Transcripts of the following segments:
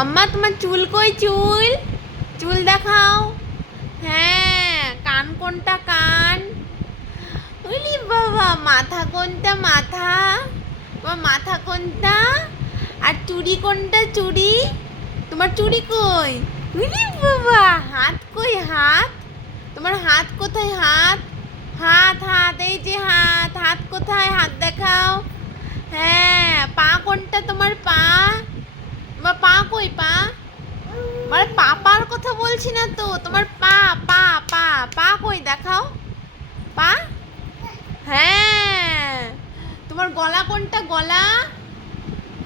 মাম্মা, তোমার চুল কই চুল? চুল দেখাও। হ্যাঁ কান কোনটা কান? ওলি বাবা, মাথা কোনটা মাথা? তোমার মাথা কোনটা? আর চুড়ি কোনটা চুড়ি? তোমার চুড়ি কই? উলি বাবা, হাত কই হাত? তোমার হাত কোথায় হাত? হাত হাত, এই যে হাত। হাত কোথায়? হাত দেখাও। হ্যাঁ পা কোনটা তোমার পা? তোমার পা কই, পা? মানে পাপার কথা বলছি না তো, তোমার পা পা পা পা কই দেখাও? পা? হ্যাঁ তোমার গলা কোনটা, গলা?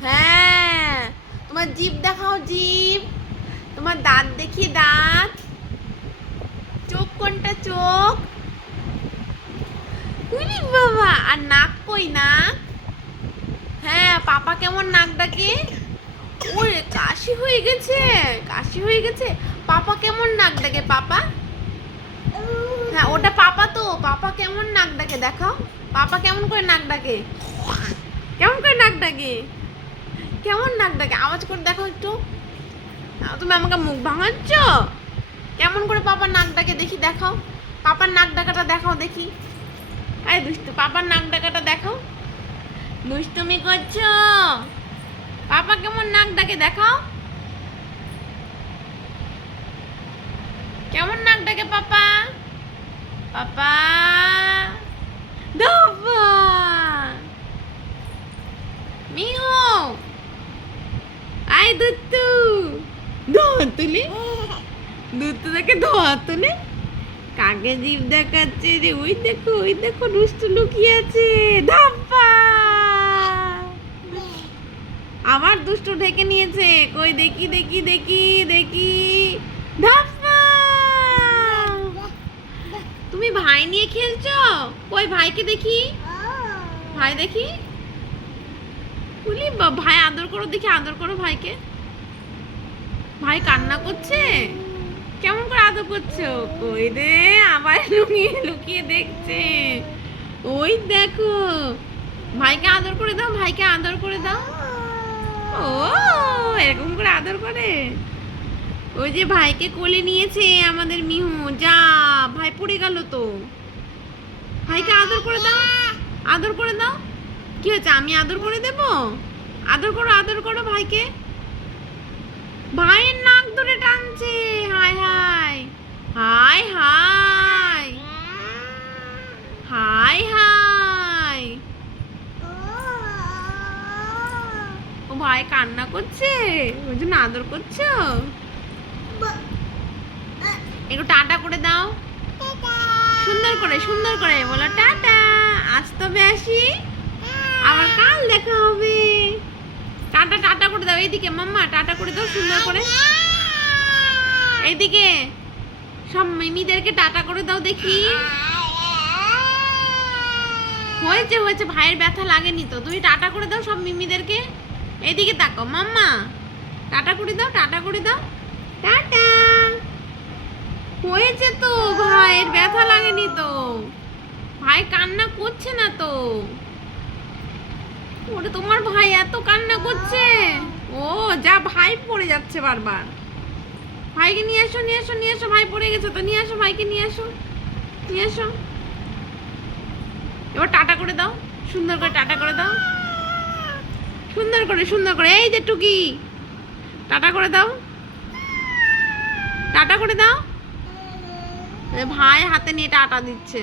হ্যাঁ তোমার জিভ দেখাও জিভ, তোমার দাঁত দেখি দাঁত, চোখ কোনটা, চোখ? বাবা, আর নাক কই, নাক? হ্যাঁ পাপা কেমন নাক ডাকে? ওরে, কাশি হয়ে গেছে, কাশি হয়ে গেছে। পাপা কেমন নাক ডাকে, পাপা? হ্যাঁ ওটা পাপা তো, পাপা কেমন নাক ডাকে, দেখাও। পাপা কেমন করে নাক ডাকে? কেমন করে নাক ডাকে? কেমন নাক ডাকে? আওয়াজ করে দেখো একটু। তুমি আমাকে মুখ ভাঙাচ্ছ? কেমন করে পাপার নাক ডাকে, দেখি দেখাও। পাপার নাক ডাকাটা দেখাও দেখি। আরে দুষ্টু, পাপার নাক ডাকাটা দেখাও। দুষ্টুমি করছ? পাপা কেমন নাক ডাকে দেখাও। কেমন নাক ডাকে পাপা। পাপা। দাবা আই দুত্তু। ধোয়া তুলি। দুত্তু দেখে ধোয়া তুলে। কাকে জীব দেখাচ্ছে রে? ওই দেখো ওই দেখো দুষ্টু লুকিয়ে আছে। ধাপ্পা আমার দুষ্টু ঢেকে নিয়েছে। কই দেখি দেখি দেখি দেখি। তুমি ভাই নিয়ে খেলছো? কই ভাইকে দেখি? ভাই দেখি? বলি ভাই আদর করো, দেখি আদর করো ভাইকে। ভাই কান্না করছে? কেমন করে আদর করছ? কই রে আবার লুকিয়ে লুকিয়ে দেখছে। ওই দেখো। ভাইকে আদর করে দাও, ভাইকে আদর করে দাও। এরকম করে আদর করে? ওই যে ভাইকে কোলে নিয়েছে আমাদের মিহু। যা, ভাই পড়ে গেল তো। ভাইকে আদর করে দাও। আদর করে দাও। কি হয়েছে, আমি আদর করে দেব? আদর করো আদর করো ভাইকে। ভাইয়ের নাক ধরে টানছে। হাই হাই হাই হাই ভাই কান্না করছে? ওই জন্য আদর করছ? একটু টাটা করে দাও। সুন্দর করে সুন্দর করে বলো, টাটা, আজ তবে আসি। আবার কাল দেখা হবে। টাটা টাটা করে দাও, এইদিকে মাম্মা, টাটা করে দাও, সুন্দর করে। এইদিকে সব মিমিদেরকে টাটা করে দাও দেখি। হয়েছে হয়েছে, ভাইয়ের ব্যথা লাগেনি তো। তুমি টাটা করে দাও সব মিমিদেরকে। এইদিকে তাকো, মাম্মা। টাটা করে দাও, টাটা করে দাও। টাটা। হয়েছে তো, ভাইয়ের ব্যথা লাগেনি তো। ভাই কান্না করছে না তো। ওরে, তোমার ভাই এত কান্না করছে। ও, যা ভাই পড়ে যাচ্ছে বারবার। ভাইকে নিয়ে এসো নিয়ে এসো নিয়ে এসো, ভাই পড়ে গেছে তো। নিয়ে আসো ভাইকে নিয়ে এসো নিয়ে এসো। এবার টাটা করে দাও, সুন্দর করে টাটা করে দাও। সুন্দর করে সুন্দর করে। এই যে টুকি, টাটা করে দাও। টাটা করে দাও। ভাই হাতে নিয়ে টাটা দিচ্ছে।